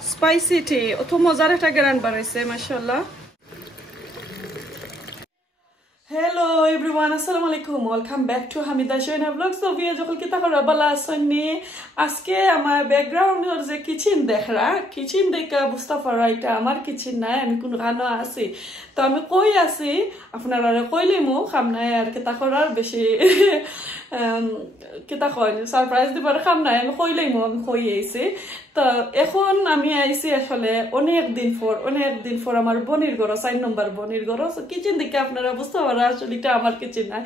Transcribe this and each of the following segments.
Spicy tea. Oto mozar ekta garan baraise, mashallah. Hello everyone, assalamualaikum. Welcome back to hamidashuhenavlogs. So video jokol kita kora bala asoni. Aske amar background or je kitchen dekhra. Kitchen dekha busta faraita amar kitchen nai ami kun gano asi. To ami koi asi apnara koile mo khamna ar kita korar beshi kita koy surprise dibar khamna ami koile mo ami koi aisi. তো এখন আমি আইছি আসলে অনেক দিন পর আমার বোনের ঘর 4 নম্বর বোনের ঘর কিচেন দেখে আপনারা বুঝতে পারা আসলে এটা আমার কিচেন না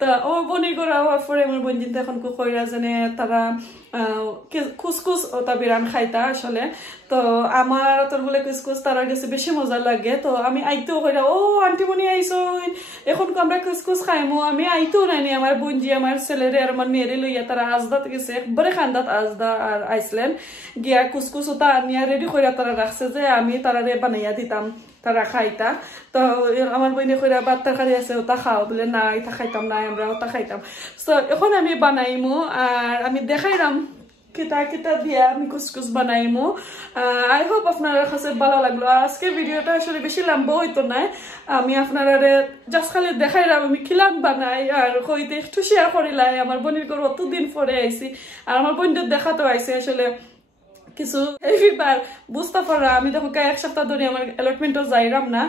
তো আমার বোনের ঘর আওয়ার পরে আমার বোন জিনতে এখন কইরা জানে তারা কুসকুস ওটা বিরান খাইতা আসলে তো আমার তোর বলে কুসকুস তারা কাছে বেশি মজা লাগে তো আমি আইতেও কইরা ও আন্টি মনি আইছো এখন আমরা কুসকুস খাইমু আমি আইতেও নাইনি আমার বোনজি আমার ছেলেরে আর আমার মেয়েরে লইয়া তারা আজদাত গেছে একবারে খান্দাত আজদা আর আইসল্যান্ড গিয়া কুসকুস ওটা আনিয়া রেডি কইরা তারা রাখছে যে আমি তারারে বানাইয়া দিতাম তারা খাইতা তো আমার বইনে কইরা ভাত তরকারি আছে ওটা খাও বলে না এটা খাইতাম না আমরা ওটা খাইতাম তো এখন আমি বানাইমু আর আমি দেখাইরাম কিতা দিয়া আমি কুসকুস বানাইমু আই হোপ আপনাদের কাছে ভালো লাগলো আজকে ভিডিওটা আসলে বেশি লম্বা হইতো না আমি আপনাদের জাস্ট খালি দেখাইরাম আমি কিলাম বানাই আর কইতে একটু শেয়ার করিলাই আমার বোনের ঘর অতদিন পরে আইছি আর আমার বোনদের দেখাতে আইছি আসলে কিছু এইবার বুঝতে পারা আমি দেখো এক সপ্তাহ ধরে আমার অ্যালটমেন্টও যাইরাম না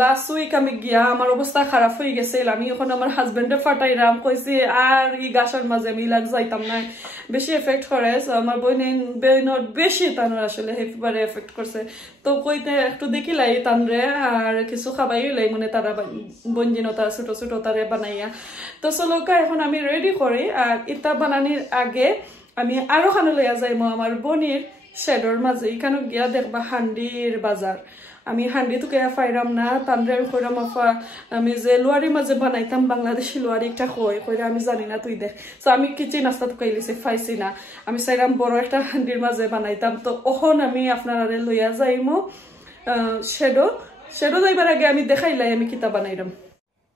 লাস্ট উইক আমি গিয়া আমার অবস্থা খারাপ হয়ে গেছিল আমি এখন আমার হাজবেন্ডে ফাটাইরাম কইছি আর ই গাছের মাঝে আমি লাগ যাইতাম না বেশি এফেক্ট করে আমার বোনের বেশি তানোর আসলে হেফিভারে এফেক্ট করছে তো কইতে একটু দেখিলাই তানরে আর কিছু খাবাই লাই মানে তারা বঞ্জিনতা ছোট ছোট তারে বানাইয়া তো চলোকা এখন আমি রেডি করি আর ইটা বানানির আগে আমি আরো খানো লইয়া যাইমো আমার বোনের শেডর মাঝে এখানে গিয়া দেখবা হান্ডির বাজার আমি হান্ডি তো কেয়া ফাইরাম না তানরে কইরাম আফা আমি যে লোয়ারি মাঝে বানাইতাম বাংলাদেশি লোয়ারি একটা কইরা আমি জানি না তুই দেখ সো আমি কিচেন নাস্তা তো কইলিছি ফাইছি না আমি চাইরাম বড় একটা হান্ডির মাঝে বানাইতাম তো ওখন আমি আপনারে লইয়া যাইমো শেডো যাইবার আগে আমি দেখাইলাই আমি কিতা বানাইরাম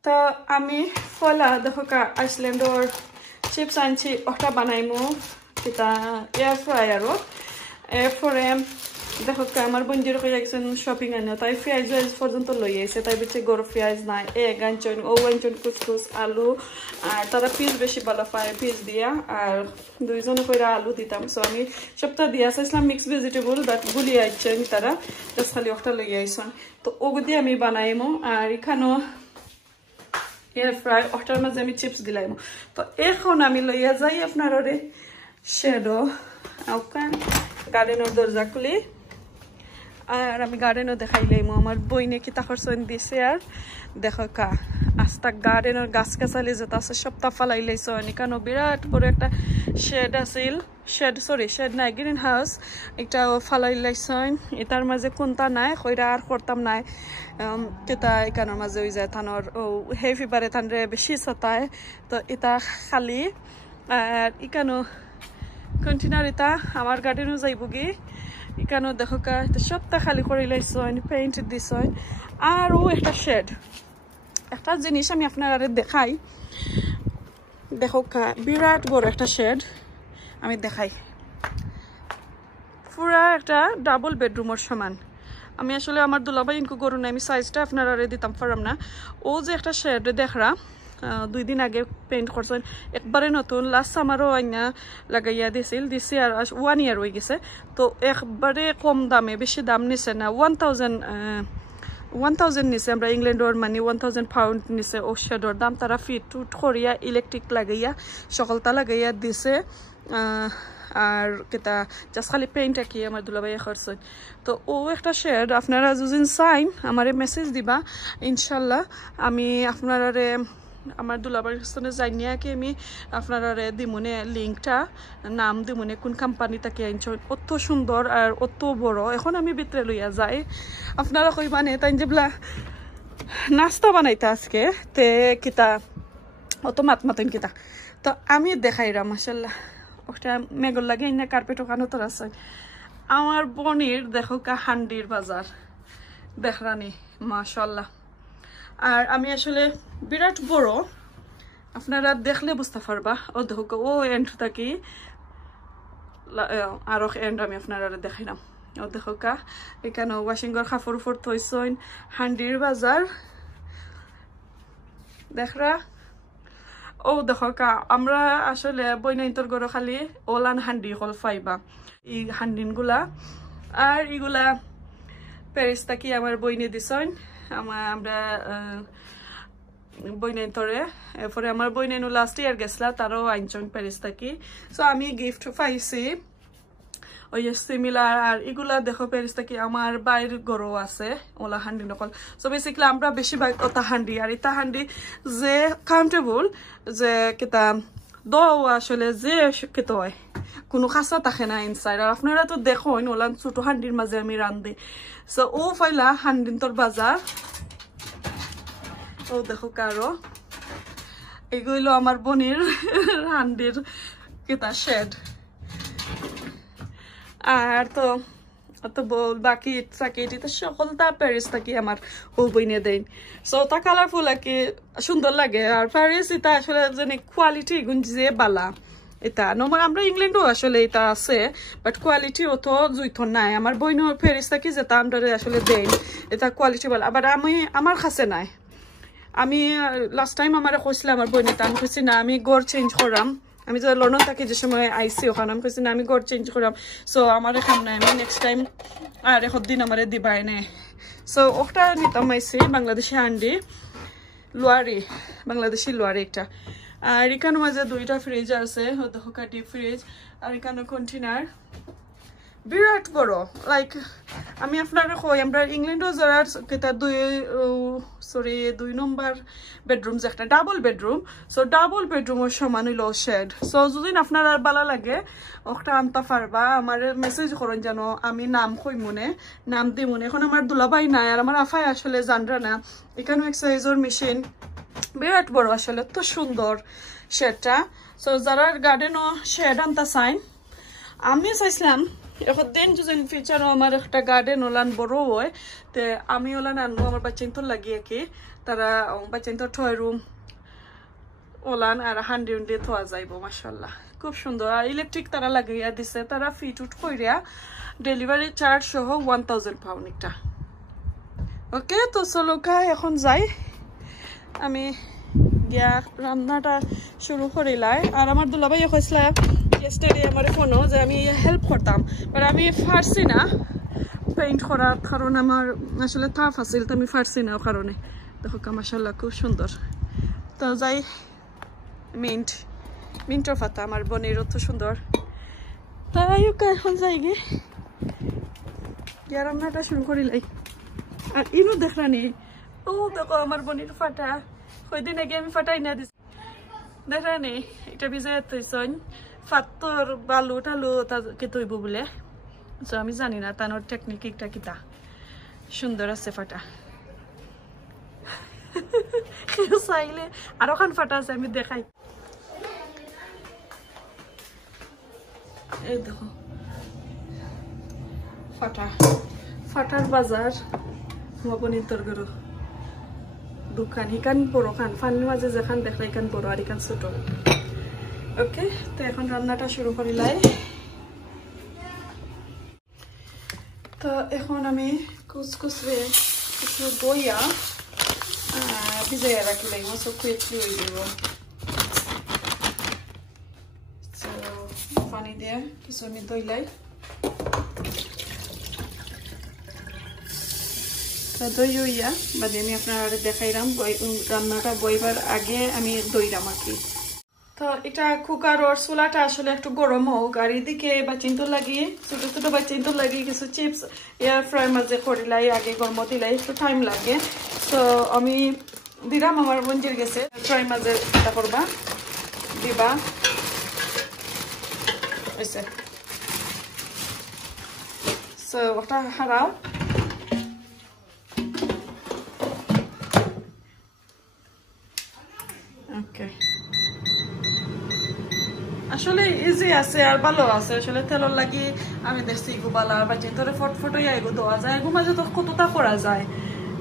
তা আমি ফলা দেখো আইসল্যান্ডর চিপস আনছি ওটা বানাইমো এটা এয়ার ফ্রায়ারও এরপরে দেখো আমার বন্ধুর কই একজন শপিং আনে তাই পেঁয়াজ পর্যন্ত লই আইছে তাই বেশি গরম পেঁয়াজ নাই এগ আনছেন ও আনছেন কুসকুস আলু আর তারা পিস বেশি ভালো পায় পিস দিয়া আর দুইজনে কইরা আলু দিতাম সো আমি সবটা দিয়া চাইছিলাম মিক্স ভেজিটেবল বাট গুলি আইছেন তারা জাস্ট খালি ওটা লই আইছেন তো ওগু দিয়ে আমি বানাইমো আর এখানেও এয়ার ফ্রাই ওটার মাঝে আমি চিপস দিলাইমো তো এখন আমি লইয়া যাই আপনারে শেডো ওখান গার্ডেনের দরজা খুলি আর আমি গার্ডেনও দেখাইলাইমো আমার বইনে কি তাকরসন দিছে আর দেখো কা আস্তা গার্ডেনের গাছ গাছালি যেটা আছে সবটা ফালাই লাইছো এখানে বিরাট বড় একটা শেড আছিল শেড নাই গ্রিন হাউস একটা ফালাই লাইছেন এটার মাঝে কোনটা নাই কইরা আর করতাম নাই কেতা এখানের মাঝে ওই যায় থানোর হেফিভারে থানরে বেশি সতায় তো এটা খালি আর এখানে কন্টেনার এটা আমার গার্ডেনও যাইবগি এখানেও দেখো কা সবটা খালি করে লাইছেন পেইন্ট দিছেন আর ও একটা শেড একটা জিনিস আমি আপনারা দেখাই দেখো কা বিরাট বড় একটা শেড আমি দেখাই পুরা একটা ডাবল বেডরুমের সমান আমি আসলে আমার দুলাভাই ইনকো গরু না আমি সাইজটা আপনারা দিতাম পারলাম না ও যে একটা শেড দেখরা 2 দিন আগে পেইন্ট করছেন একবারে নতুন লাস্ট সামারও আইনা লাগাইয়া দিছি আর 1 ইয়ার হয়ে গেছে তো একবারে কম দামে বেশি দাম নিছে না 1000 নিছে আমরা ইংল্যান্ডর মানে 1000 পাউন্ড নিছে ও শেডর দাম তারা ফিট করিয়া ইলেকট্রিক লাগাইয়া সকলটা লাগাইয়া দিছে আর কেতা জাস্ট খালি পেইন্ট আঁকি আমার দুলাভাই করছেন তো ও একটা শেড আপনারা যদি চাইন আমারে মেসেজ দিবা ইনশাল্লাহ আমি আপনারা আমার দুলাভাইর কাছে জানিয়া কি আমি আপনারা দিমুনে লিঙ্কটা নাম দিমুনে কোন কোম্পানি থেকে আনছেন অত সুন্দর আর অত বড় এখন আমি ভিতরে লইয়া যাই আপনারা কইবানে তাই যেবলা নাস্তা বানাইতা আজকে তে কিতা অত মাতমাতন কিতা তো আমি দেখাইরাম মাশাআল্লাহ ওটা মেগল লাগে না কার্পেট ওখানে তো আছে আমার বোনের দেখো কা হান্ডির বাজার দেখরানি মাশাআল্লাহ আর আমি আসলে বিরাট বড় আপনারা দেখলে বুঝতে পারবা ও দেখো ও এন্ড থাকি আরো এন্ড আমি আপনারা দেখাইলাম ও দেখো কা এখানে ওয়াশিং ঘর কাপড় উপর থইছইন হান্ডির বাজার দেখরা ও দেখো কা আমরা আসলে বইনাইতর গরো খালি ওলান হান্ডি হল ফাইবা এই হান্ডিন গুলা আর এগুলা প্যারিস থাকি আমার বইনে দিছইন আমরা বইনাইতরে এরপরে আমার বইনাইনু লাস্ট ইয়ার গেছলা তারও আইনছন প্যারিস থাকি সো আমি গিফট পাইছি ওই সিমিলার আর এগুলা দেখো প্যারিস থাকি আমার বাইর গরো আছে ওলা হান্ডি নকল সো বেসিক্যালি আমরা বেশিরভাগ ওটা হান্ডি আর এটা হান্ডি যে কাউন্টেবল যে কেতা দো আসলে যে কেত হয় কোনো খাসা থাকে না ইনসাইড আর আপনারা তো দেখুন ওলা ছোট হান্ডির মাঝে আমি রান্ধি সো ও ফাইলা হান্ডিন তোর বাজার ও দেখো কারো এগুলো আমার বোনের হান্ডির কেতা শেড আর তো তো বাকি চাকিটি তো সকলটা প্যারিস থাকি আমার ও বইনে দেন সো তা কালারফুল আর কি সুন্দর লাগে আর প্যারিস এটা আসলে জানি কোয়ালিটি গুণ যে বালা এটা নর্মাল আমরা ইংল্যান্ডও আসলে এটা আছে বাট কোয়ালিটি অত জুইত নাই আমার বইন প্যারিস থাকি যেটা আমরা আসলে দেন এটা কোয়ালিটি বালা আবার আমি আমার কাছে নাই আমি লাস্ট টাইম আমার কইছিলাম আমার বইনেটা আমি কইছি না আমি গড় চেঞ্জ করাম আমি যে লন্ডন থাকি যে সময় আইসি ওখানে আমি কইছি না আমি গড় চেঞ্জ করাম সো আমার এখান নাই আমি নেক্সট টাইম আর এক দিন আমার দিবাই নে সো ওটা নিতাম আইসি বাংলাদেশি হান্ডি লোয়ারি বাংলাদেশি লোয়ারি একটা আর এখানে মাঝে দুইটা ফ্রিজ আছে দেখো ডিপ ফ্রিজ আর এখানে কন্টেনার বিরাট বড় লাইক আমি আপনারা কই আমরা ইংল্যান্ডও যারা কেতা দুই নম্বর বেডরুম যে একটা ডাবল বেডরুম সো ডাবল বেডরুমের সমান হইল শেড সো যদি আপনার আর ভালো লাগে ওটা আনতে পারবা আমার মেসেজ করেন যেন আমি নাম কই মনে নাম দিই মনে এখন আমার দুলাভাই নাই আর আমার আফাই আসলে জানরা না এখানেও এক্সারসাইজের মেশিন বিরাট বড় আসলে তো সুন্দর শেডটা সো যারা গার্ডেনও শেড আনতে চাইন আমি চাইছিলাম এখন দিন যদি ফিউচারও আমার একটা গার্ডেন ওলান বড় হয় তে আমি ওলান আনবো আমার বাচ্চাইন্তর লাগিয়ে কি তারা বাচ্চাইন্তর টয় রুম ওলান আর হান্ডি উন্ডি থোয়া যাইব মাশাল্লাহ খুব সুন্দর আর ইলেকট্রিক তারা লাগিয়ে দিছে তারা ফিট উঠ কইরা ডেলিভারি চার্জ সহ 1000 পাউন্ড একটা ওকে তো চলো এখন যাই আমি গিয়া রান্নাটা শুরু করিলাই আর আমার দুলাভাই কইছিল yesterday আমার ফোনও যে আমি হেল্প করতাম বাট আমি পারছি না পেইন্ট করার কারণ আমার আসলে টাফ আছিল তো আমি পারছি না কারণে দেখো মাশাআল্লাহ খুব সুন্দর তো যাই মিন্টর ফাতা আমার বোনের অত সুন্দর তাই এখন যাই গিয়া রান্নাটা শুরু করিলাই আর ইনু দেখলানি ও দেখো আমার বোনের ফাটা কয়দিন আগে আমি ফাটাই না দিছি দেখলানি এটা ভিজাই তৈছন ফাত্তর বালু টালু কে তৈব বলে সো আমি জানি না তানোর টেকনিক একটা কিতা সুন্দর আছে ফাটা চাইলে আর ওখান ফাটা আছে আমি দেখাই এই দেখো ফাটা ফাটার বাজার মবনির তরগর দোকান হিকান বড় খান ফানির মাঝে যেখান দেখলে এখান বড় আর এখান ছোট ওকে তো এখন রান্নাটা শুরু করিলাই তো এখন আমি কুচকুচে কিছু বইয়া ভিজাইয়া রাখি লাগিব সব কুইকলি হয়ে যাব পানি দিয়ে কিছু আমি দইলাই দই হইয়া বাদে আমি আপনার দেখাইলাম রান্নাটা বইবার আগে আমি দইলাম আর কি তো এটা কুকার ওর চুলাটা আসলে একটু গরম হোক আর এদিকে বাচ্চিন্তর লাগিয়ে ছোট ছোট বাচ্চিন্তর লাগিয়ে কিছু চিপস এয়ার ফ্রাই মাঝে করিলাই আগে গরম দিলাই একটু টাইম লাগে তো আমি দিলাম আমার বঞ্জির গেছে ফ্রাই মাঝে এটা করবা দিবা হয়েছে সো ওটা হারাও ওকে আসলে ইজি আছে আর ভালো আছে আসলে তেলর লাগি আমি দেখছি গুবালা বা চিন্তরে ফটফট হইয়া এগো দেওয়া যায় এগো মাঝে তো কতটা করা যায়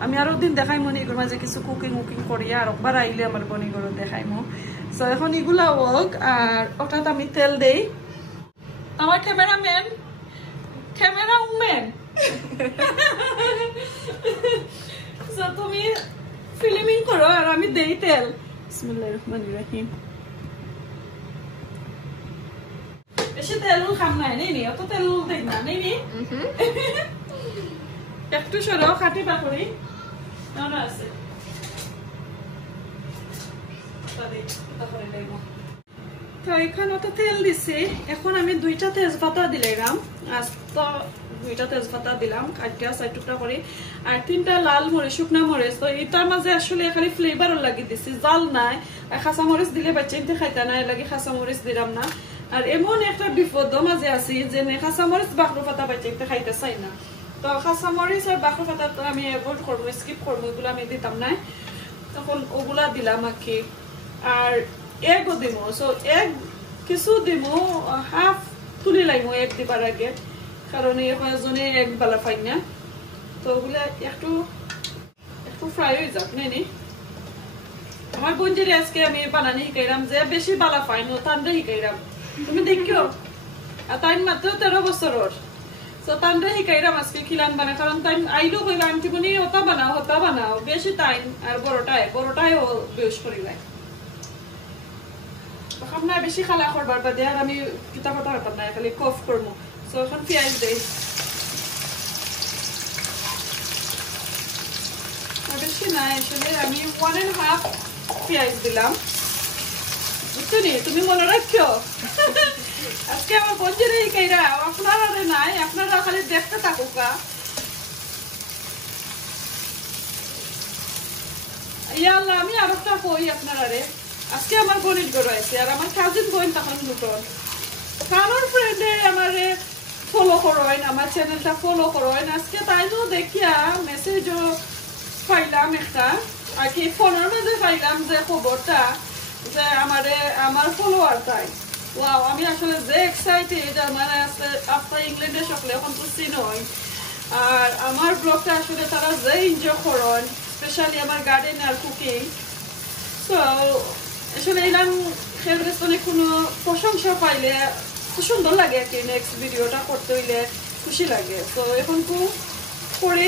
আমি আরো দিন দেখাই মনে এগুলোর মাঝে কিছু কুকিং করিয়া আর একবার আইলে আমার বনি করে দেখাইমো সো এখন এগুলা হোক আর ওটাতে আমি তেল দেই আমার ক্যামেরাম্যান ক্যামেরা উম্যান সো তুমি ফিল্মিং করো আর আমি দেই তেল বিসমিল্লাহির রহমানির রহিম বেশি তেল খাম নাই নি অত তেল দেই না নি একটু সরো খাটি পাকড়ি না আছে তো এখানে তো তেল দিছি এখন আমি দুইটা তেজপাতা দিলাম আস্ত দুইটা তেজপাতা দিলাম কাটিয়া চার টুকরা করে আর তিনটা লাল মরিচ শুকনা মরিচ তো এটার মাঝে আসলে খালি ফ্লেভারও লাগি দিছি জাল নাই আর কাঁচা মরিচ দিলে বাচ্চা ইনতে খাইতা নাই লাগি কাঁচা মরিচ দিলাম না আর এমন একটা বিপদ মাঝে আছি যে কাঁচা মরিচ বাকরু পাতা বাচ্চা ইনতে খাইতে চাই না তো কাঁচা মরিচ আর বাকরু পাতা তো আমি অ্যাভয়েড করবো স্কিপ করবো এগুলো আমি দিতাম না তখন ওগুলা দিলাম আর কি আর এগও দিব সো এগ কিছু দিব হাফ তুলি লাগবো এগ দিবার আগে কারণ এজনে এগ বালা পাই না তো ওগুলা একটু একটু ফ্রাই হয়ে যাক নি আমার বোনদের আজকে আমি বানানি শিখাইলাম যে বেশি বালা পাই না তান্ডে শিখাইলাম তুমি দেখিও আর তাই মাত্র 13 বছরের তো তান্ডে শিখাইলাম আজকে খিলান বানা কারণ তাই আইলো কইবা আমি তুমি ওটা বানাও বেশি তাই আর বড়টাই ও বেশ করিলাই আপনার বেশি খালা করবার বাদে আর আমি কিতাব কথা হতাম না খালি কফ করবো সো এখন পেঁয়াজ দেই বেশি নাই আসলে আমি 1.5 পেঁয়াজ দিলাম বুঝছো নি তুমি মনে রাখছো আজকে আমার বঞ্জিরে কাইরা আপনারা নাই আপনারা খালি দেখতে থাকুকা ইয়াল্লাহ আমি আর একটা কই আপনারা রে আজকে আমার বোনের ঘর আছে আর আমার কাজিন বোন তখন নতুন কারোর ফ্রেন্ডে আমারে ফলো করেন আমার চ্যানেলটা ফলো করেন আজকে তাইও দেখিয়া মেসেজও পাইলাম একটা আর কি ফোনের মধ্যে পাইলাম যে খবরটা যে আমার ফলোয়ার তাই ওয়াও আমি আসলে যে এক্সাইটেড আমার আপনার ইংল্যান্ডে সকলে এখন তো চিনই আর আমার ব্লগটা আসলে তারা যে এনজয় করেন স্পেশালি আমার গার্ডেন আর কুকিং তো আসলে এলাম খেলতে কোনো প্রশংসা পাইলে খুব সুন্দর লাগে আর কি নেক্সট ভিডিওটা করতে হইলে খুশি লাগে তো এখন খুব করে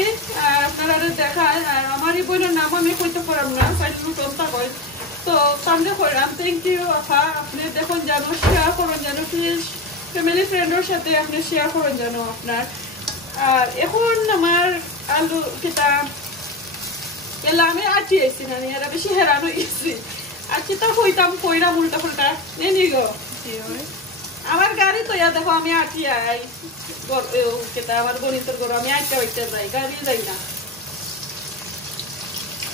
আপনারা দেখায় আর আমার এই বোনের নাম আমি কইতে পারলাম না সাইড লুটনটা কই তো সামনে কইলাম থ্যাংক ইউ আপা আপনি দেখুন জানো শেয়ার করুন জানো প্লিজ ফ্যামিলি ফ্রেন্ডের সাথে আপনি শেয়ার করুন জানো আপনার আর এখন আমার আলু কিতা এলা আমি আটি আইছি না এরা বেশি হেরান হয়ে গেছি আর চিতা কইতাম কইরা উল্টা ফুলটা নেই গো আমার গাড়ি তো ইয়া দেখো আমি আটি আই কেটা আমার গণিতের গরু আমি আটটা বাইতে যাই গাড়ি যাই না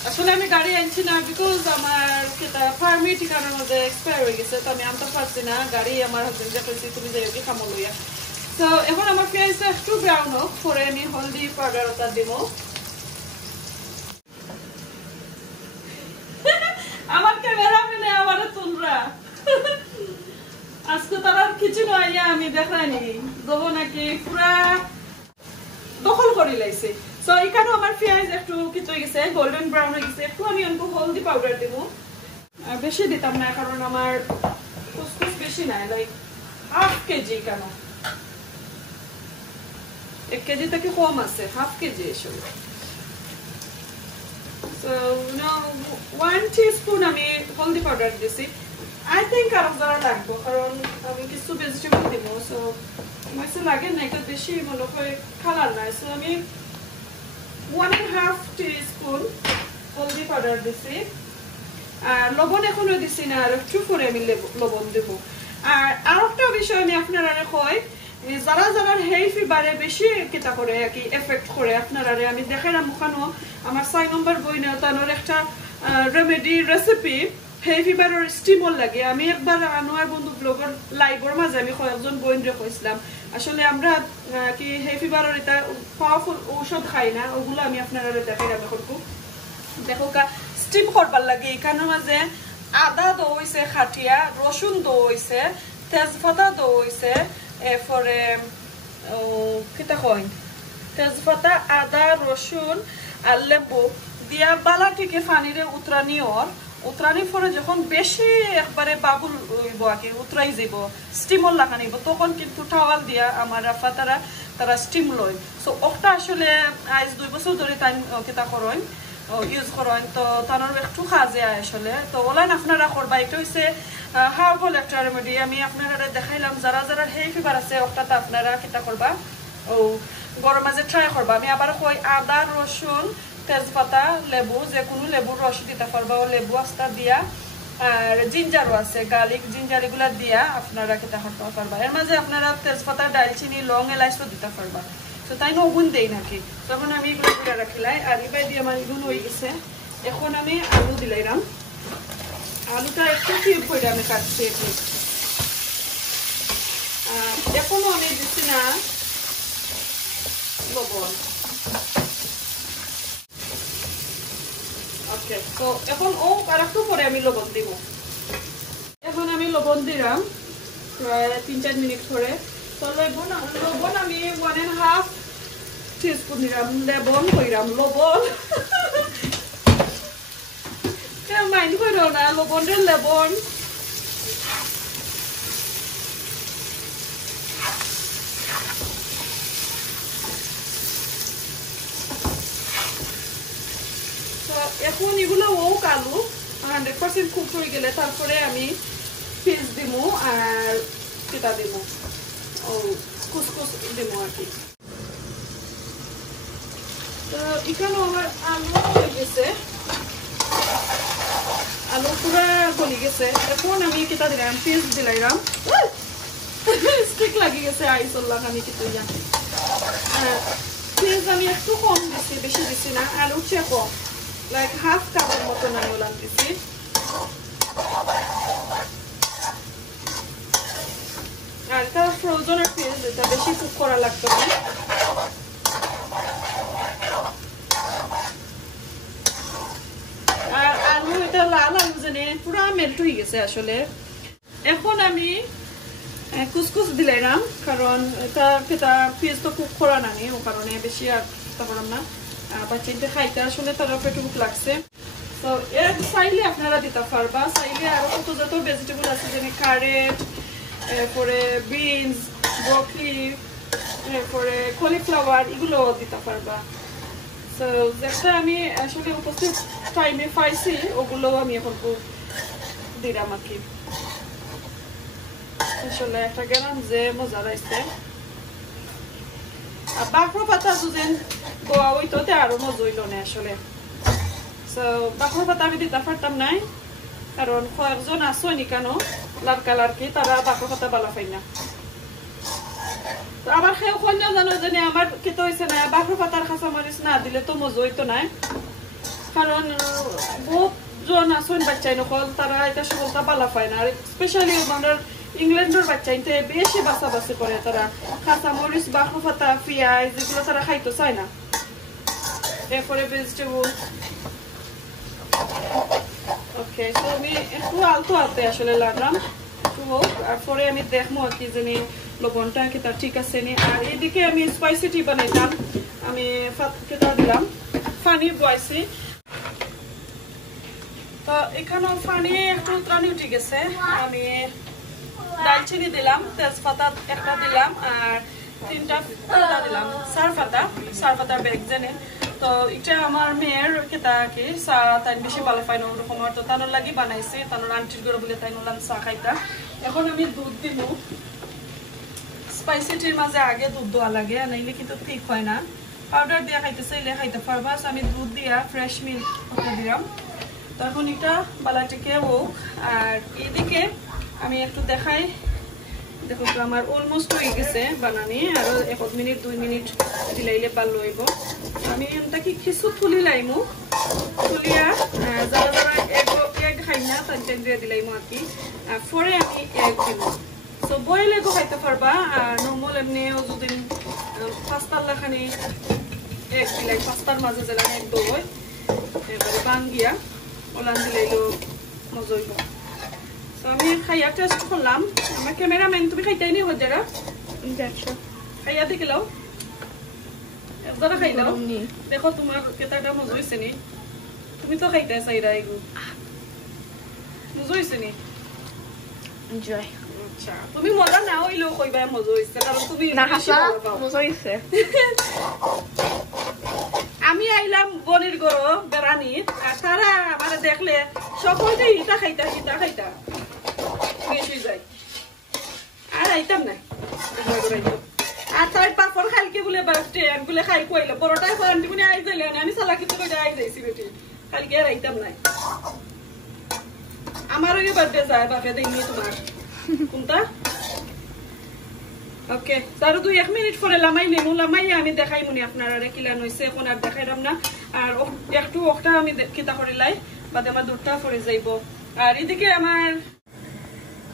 আসলে আমি গাড়ি আনছি না বিকজ আমার কেটা ফার্মি ঠিকানার মধ্যে এক্সপায়ার হয়ে গেছে তো আমি আনতে পারছি না গাড়ি আমার হাজবেন্ড দেখেছি তুমি যাই কি খামো লইয়া তো এখন আমার পেঁয়াজটা একটু ব্রাউন হোক পরে আমি হলদি পাউডার ওটা দিব আমার ক্যামেরাম্যানে আমার তোমরা আজকে তারা কিছু নয় আমি দেখাইনি দেবো নাকি পুরা দখল করে লাইছে তো এখানে আমার পেঁয়াজ একটু কিছু হয়ে গেছে গোল্ডেন ব্রাউন হয়ে গেছে একটু আমি অল্প হলদি পাউডার দেবো আর বেশি দিতাম না কারণ আমার কুসকুস বেশি নাই লাইক হাফ কেজি কেন 1 কেজি থেকে কম আছে হাফ কেজি এসব So, 1 teaspoon আমি হলদি পাউডার দিছি I think আরো যারা লাগবে কারণ আমি কিছু ভেজিটেবল দিব সো মাইসে লাগে না এটা বেশি মনে হয় কালার নাই সো আমি 1.5 teaspoon হলদি পাউডার দিছি আর লবণ এখনো দিছি না আর একটু পরে আমি লবণ দেব আর আরেকটা বিষয় আমি আপনারা কই যারা যারা হেইফিভারে বেশি কিতা করে কি এফেক্ট করে আপনারা আমি দেখাইলাম ওখানে আমার 6 নম্বর বইনে তানোর একটা রেমেডি রেসিপি হেইফিভারের স্টিমল লাগে আমি একবার আনোয়ার বন্ধু ব্লগের লাইভের মাঝে আমি কয়েকজন বইনরে কইছিলাম আসলে আমরা কি হেইফিভারের এটা পাওয়ারফুল ঔষধ খাই না ওগুলো আমি আপনারা দেখাইলাম এখন দেখো স্টিম করবার লাগে এখানে মাঝে আদা দইছে খাটিয়া রসুন দইছে তেজপাতা দইছে এরপরে কিতা কইন তেজপাতা আদা রসুন আর লেবু দিয়া বালা থেকে পানিরে উতরানি ওর উতরানির পরে যখন বেশি একবারে বাবুল হইব আর কি উতরাই যাব স্টিমল লাগানিব তখন কিন্তু টাওয়াল দিয়া আমার রাফা তারা স্টিম লয় সো ওটা আসলে আজ 2 বছর ধরে টাইম কিতা করেন ইউজ করেন তো তার একটু কাজে আসলে তো ওলান আপনারা করবা এটা হচ্ছে হার্বাল একটা রেমেডি আমি আপনারা দেখাইলাম যারা যারা হেইফিভার আছে ওটাতে আপনারা কিতা করবা ও গরম মাঝে ট্রাই করবা আমি আবার কই আদা রসুন তেজপাতা লেবু যে কোনো লেবুর রস দিতে পারবা ও লেবু আস্তা দিয়া আর জিঞ্জারও আছে গার্লিক জিঞ্জার এগুলা দিয়া আপনারা কিতা করতে পারবা এর মাঝে আপনারা তেজপাতা দালচিনি লং এলাচও দিতে পারবা তো তাই ওগুন দেই নাকি তখন আমি এগুলো করে রাখিলাই আর এবার দিয়ে আমার এগুলো হয়ে গেছে এখন আমি আলু দিলাইলাম আলুটা একটু কিউব করে আমি কাটছি এখনো আমি দিচ্ছি না লবণ ওকে তো এখন ও আরেকটু পরে আমি লবণ দিব এখন আমি লবণ দিলাম প্রায় 3-4 মিনিট ধরে তো লবণ আমি 1.5 টিস্পুন দিলাম লবণ কইরাম লবণ মাইন্ড করো না লবণের লবণ এখন এগুলো ও আলু 100% কুক হয়ে গেলে তারপরে আমি পিস দিব আর কিটা দিব ও কুসকুস দিব আর কি তো এখানে আমার আলু হয়ে গেছে আলু পুরা গলি গেছে এখন আমি কিটা দিলাম পিস দিলাম স্টিক লাগি গেছে আইসল্লাহ আমি কিটা দিলাম পিস আমি একটু কম দিছি বেশি দিছি না আলু চেয়ে কম like half কাপের মতো আমি ওলান দিছি আর এটা ফ্রোজেন আর পিস এটা বেশি কুক করা লাগতো না আর আলু এটা লাল আলু জানে পুরা মেল্ট হয়ে গেছে আসলে এখন আমি কুসকুস দিলাম কারণ এটা পিস তো কুক করা নানি ও কারণে বেশি আর করলাম না বাচ্চাদের খাইতে আসলে তারা পেটে ভুক লাগছে তো এর চাইলে আপনারা দিতে পারবা চাইলে আরো কত যত ভেজিটেবল আছে যেমন ক্যারেট এরপরে বিনস ব্রকলি এরপরে কলিফ্লাওয়ার এগুলো দিতে পারবা তো যেটা আমি আসলে উপস্থিত টাইমে পাইছি ওগুলো আমি এখন দিলাম আর কি আসলে একটা গেলাম যে মজা লাগছে বাকর পাতা যদি গোয়া হইতো আরো মজা হইল না আসলে বাকর পাতা আমি দিতে পারতাম নাই কারণ কয়েকজন আসো নি কেন লাল কালার কি তারা বাকর পাতা ভালো পাই না আবার সেও কন্যা জানো যে আমার কেতো হয়েছে না বাকর পাতার কাঁচা মরিচ না দিলে তো মজা হইতো নাই কারণ বহুত জন আসো বাচ্চাই নকল তারা এটা সকলটা ভালো পায় না আর স্পেশালি আমাদের ইংল্যান্ডের বাচ্চাইতে বেশি বাছাবাছি করে তারা কাঁচা মরিচ বাকর পাতা পেঁয়াজ এগুলো তারা খাইতে চায় না এরপরে ভেজিটেবল ওকে তো আমি একটু আলতো আলতে আসলে লাগলাম একটু হোক আর পরে আমি দেখবো আর কি জানি লবণটা কি তার ঠিক আছে নি আর এদিকে আমি স্পাইসি টি বানাইতাম আমি কেটা দিলাম পানি বয়সি তো এখানেও পানি একটু ত্রানি উঠে গেছে আমি দালচিনি দিলাম তেজপাতা একটা দিলাম আর 3টা পাতা দিলাম সারপাতা ব্যাগ জানেন তো এটা আমার মেয়ের কেতা কি চা তাই বেশি ভালো পাই না ওরকম তো তানোর লাগি বানাইছি তানোর আন্টির ঘরে বলে তাই নোলাম চা খাইতা এখন আমি দুধ দিব স্পাইসি টির মাঝে আগে দুধ দেওয়া লাগে নাইলে কিন্তু ঠিক হয় না পাউডার দিয়ে খাইতে চাইলে খাইতে পারবা আমি দুধ দিয়া ফ্রেশ মিল্ক দিলাম তখন এটা বালাটিকে হোক আর এদিকে আমি একটু দেখাই দেখো তো আমার অলমোস্ট হয়ে গেছে বানানি আর 1 মিনিট 2 মিনিট দিলাইলে ভালো হইব আমি এটাকে কিছু তুলি লাইমু তুলিয়া যারা যারা এগ খাই না তাদের দিয়ে দিলাইমু আর কি আর পরে আমি এগ দিব সো বয়েল এগও খাইতে পারবা আর নরমাল এমনিও যদি পাস্তার লাখানি এগ দিলাই পাস্তার মাঝে যেন এগ দই এবারে বাঙ্গিয়া ওলান দিলাইলো মজা হইব তো আমি খাইয়া টেস্ট করলাম আমার ক্যামেরাম্যান তুমি খাইতাই নি হজারা খাইয়া দেখিলাও একজনা খাইলাও দেখো তোমার কেতাটা মজা হয়েছে নি তুমি তো খাইতে চাইরা এগু মজা হইছে নি এনজয় আচ্ছা তুমি মজা না হইলো কইবা মজা হইছে কারণ তুমি না হাসা মজা হইছে আমি আইলাম বনির গরো বেড়ানি আর তারা আমারে দেখলে সকলে ইটা খাইতা বেশি যায় আর আইতাম না আর তার পাপড় খাইকে বলে বাস্টে আর বলে খাই কইলে বড়টাই করেন তুমি আই যাইলে আমি সালা কিছু করে আই যাইছি বেটি কালকে আর আইতাম না আমারও এই বার্থডে যায় বাপে দেইনি তোমার কোনটা ওকে তার 2-1 মিনিট পরে লামাই আমি দেখাই মনি আপনারা রে কিলা নইছে এখন আর দেখাইরাম না আর একটু ওটা আমি কিতা করিলাই বাদে আমার দুধটা পড়ে যাইব আর এদিকে আমার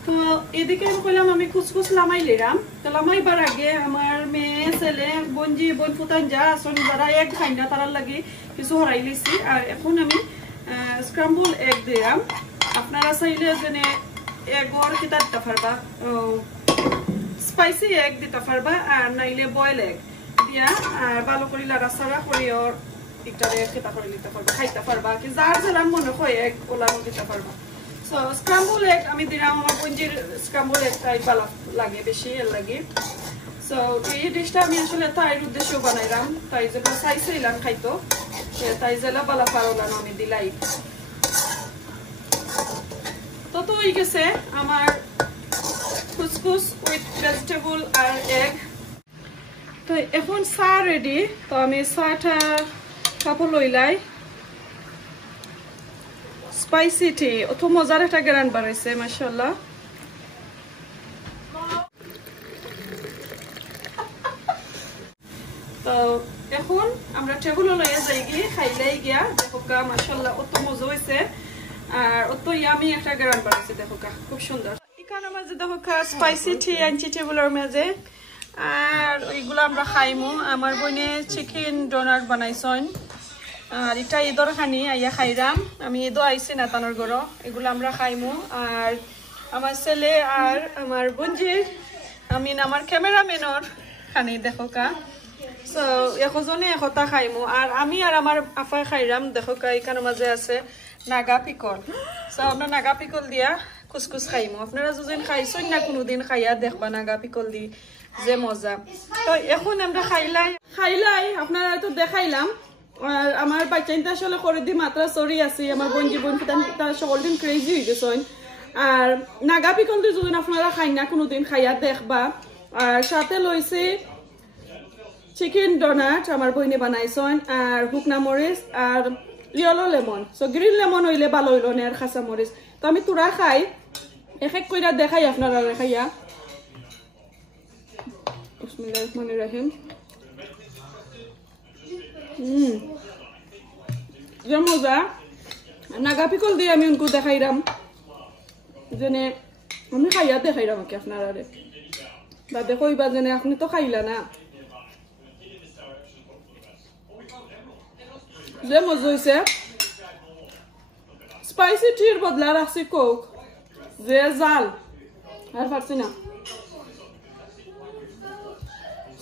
তো এদিকে কইলাম আমি কুচকুচ লামাই লিরাম তো লামাইবার আগে আমার মেয়ে ছেলে বনজি বোন ফুতান যা আসলে যারা এক খাই না তার লাগি কিছু হরাই লিছি আর এখন আমি স্ক্রাম্বল এগ দিলাম আপনারা চাইলে যেনে এগর কিতা দিতে পারবা স্পাইসি এগ দিতে পারবা আর নাইলে বয়েল এগ দিয়া আর ভালো করে লাড়াচাড়া করে ওর একটারে কিতা করে নিতে পারবা খাইতে পারবা কি যার যেরাম মনে হয় এগ ওলানো দিতে পারবা সো স্ক্রাম্বল এগ আমি দিলাম আমার পঞ্জির স্ক্রাম্বল এগটাই ভালো লাগে বেশি এর লাগে সো এই ডিশটা আমি আসলে তাইর উদ্দেশ্য বানাইলাম তাই যে চাইছিলাম খাইতো তাই জেলা ভালো পারলাম আমি দিলাই তো হয়ে গেছে আমার কুচকুচ উইথ ভেজিটেবল আর এগ তো এখন চা রেডি তো আমি চাটা খাব লইলাই স্পাইসি টি অত মজার একটা গ্রান বাড়াইছে মাশাআল্লাহ তো এখন আমরা টেবিলে লইয়া যাই গিয়ে খাইলাই গিয়া দেখো গা মাশাআল্লাহ অত মজা হইছে আর অত ইয়ামি একটা গ্রান বাড়াইছে দেখো গা খুব সুন্দর এখানে মাঝে দেখো গা স্পাইসি টি আনছি টেবিলের মাঝে আর ওইগুলো আমরা খাইমু আমার বোনে চিকেন ডোনাট বানাইছন আর এটা ঈদর খানি আইয়া খাইরাম আমি ঈদও আইছি না তানোর ঘরও এগুলো আমরা খাইমু আর আমার ছেলে আর আমার বোনজির আমি আমার ক্যামেরাম্যানর খানি দেখো কা সো একজনে একতা খাইমু আর আমি আর আমার আফা খাইরাম দেখো কা এখানে মাঝে আছে নাগা পিকল সো আমরা নাগা পিকল দিয়া কুচকুচ খাইমু আপনারা যখন খাইছেন না কোনোদিন খাইয়া দেখবা নাগা পিকল দি যে মজা তো এখন আমরা খাইলাই আপনারা তো দেখাইলাম আর আমার বাচ্চাটা আসলে করে দি মাত্রা সরি আছে আমার বঞ্জি বোন তার সকলদিন ক্রেজি হয়ে গেছেন আর নাগা পিকল দি যখন আপনারা খাই না কোনোদিন খাইয়া দেখবা আর সাথে লইছে চিকেন ডোনাট আমার বইনে বানাইছেন আর হুকনা মরিচ আর yellow lemon so green lemon হইলে ভালো হইল না আর খাসা মরিচ তো আমি তোরা খাই এক এক কইরা দেখাই আপনারা খাইয়া বিসমিল্লাহিররহমানিররহিম যে মজা নাগা পিকল দিয়ে আমি উনকু দেখাইরাম যেনে আমি খাইয়া দেখাইরাম কি আপনারা বা দেখইবা যেনে আপনি তো খাইলা না যে মজা হয়েছে স্পাইসি টির বদলা রাখছি কোক যে জাল আর পারছি না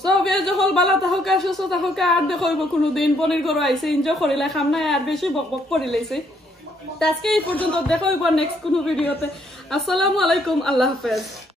সব যখন বালা তাহকা সুস্থ তাহকা আর দেখব কোনোদিন বনির ঘর আইসে এনজয় করিলে খাম না আর বেশি বক বক করে লাইছে আজকে এই পর্যন্ত দেখব নেক্সট কোনো ভিডিওতে আসসালামু আলাইকুম আল্লাহ হাফেজ